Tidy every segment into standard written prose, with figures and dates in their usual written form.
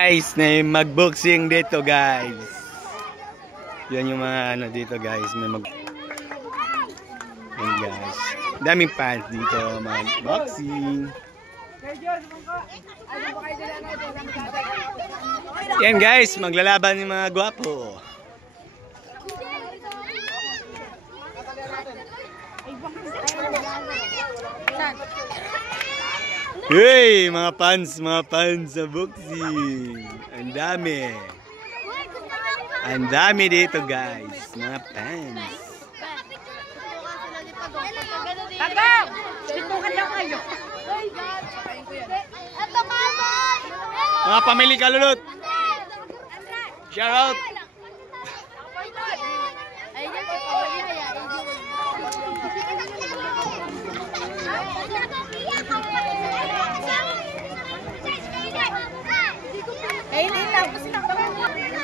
Guys, na mag-boxing dito guys. Yan yung mga ano dito guys. May yan guys. Daming fans dito mag-boxing. Yan guys, maglalaban yung mga gwapo. Hey, mga fans sa boxing. Ang dami dito guys, mga fans. Tagaw! Sinukan lang kayo. Mga pamilya kalulot. Shout out.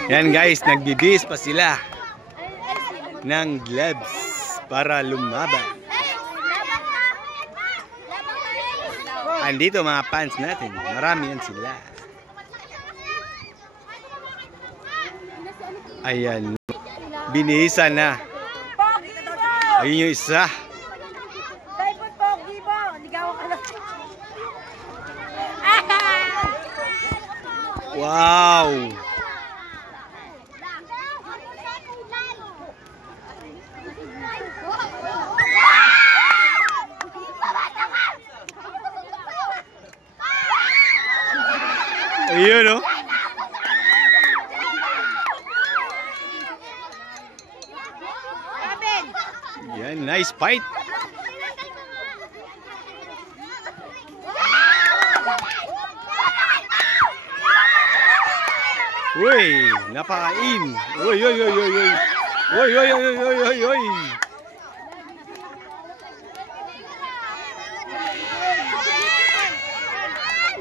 Yan guys, nagbibis pa sila ng gloves para lumaban. Andito mga fans natin, marami yan sila. Ayan, binihisa na. Ayun yung isa. Wow! Ayun o. Yan, nice fight. Uy, napakain. Uy. Uy.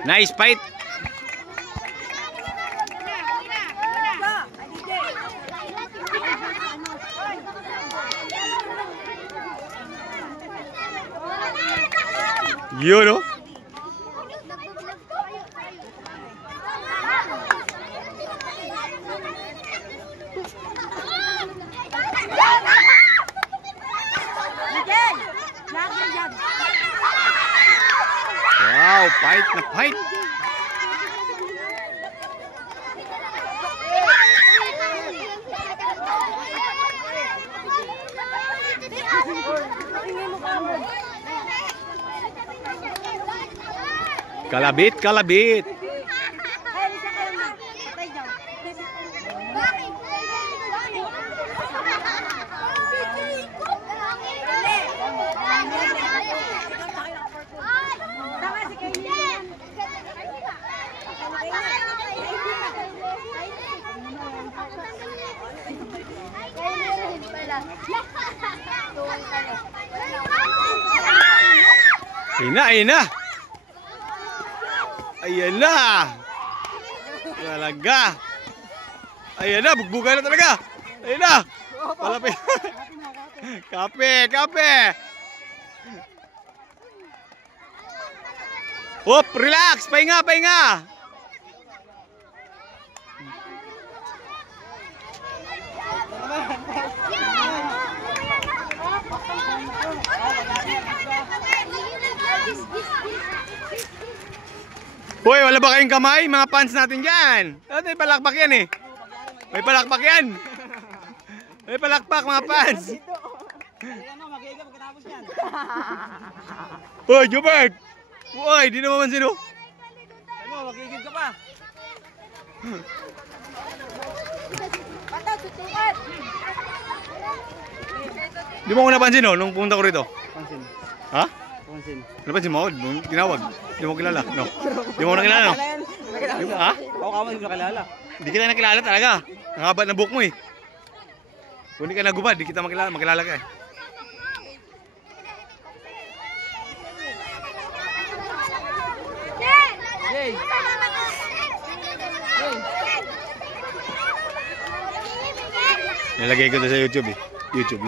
Nice fight. Yun o. Wow, fight na fight. Kalabit. Ayan na. Talaga. Ayan na, bugbugan na talaga. Ayan na. Palapit. Kape. Hop, relax. Pahinga. Hoy, wala ba kayong kamay? Mga fans natin dyan. May palakpak yan eh. May palakpak mga fans. Hoy, Jobert. Hoy, di naman sino. Magigib ka pa. Di mo ko napansin nung pumunta ko rito? Pansin. Ha? Pansin. Napansin mo? Tinawag. Di mo kilala? No? Di mo nakilala? No? Ha? Ako ka mo hindi nakilala. Di kita nakilala talaga. Ang haba na buhok mo eh. Kung di ka nagubad, di kita makilala ka eh. Yay! Nilagay ko to sa YouTube eh. YouTube.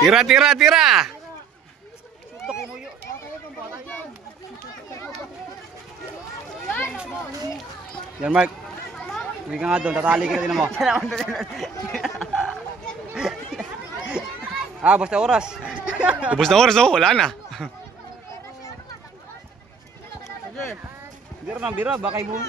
Tira, tira, tira. Yan, Mark. Hindi ka nga doon, tatali ka din mo. Basta oras. Ubus na oras, oh. Wala na. Bira ng bira, baka ibo.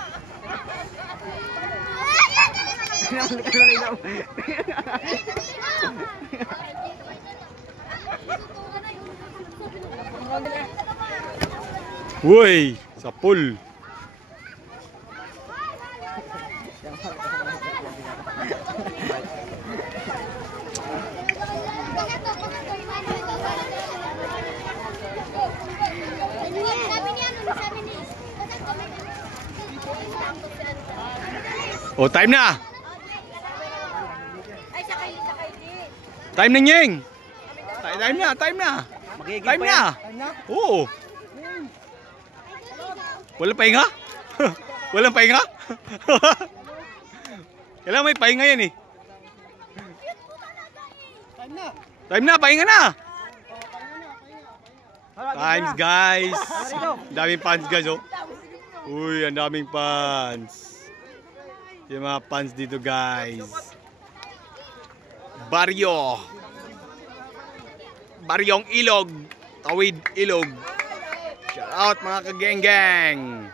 Uy, sa pool. Oh, time na. Ay, sakay din. Time na, Nyeng. Time na, time na. Magiging Time pa na. yan. Oo. Walang pahinga? Walang pahinga? Kailangan may pahinga yan eh. Time na, pahinga na. Times guys. Daming fans guys oh. Uy, ang daming fans. Yung mga fans dito guys. Baryo. Baryong Ilog. Tawid Ilog. Shout out mga kageng-gang.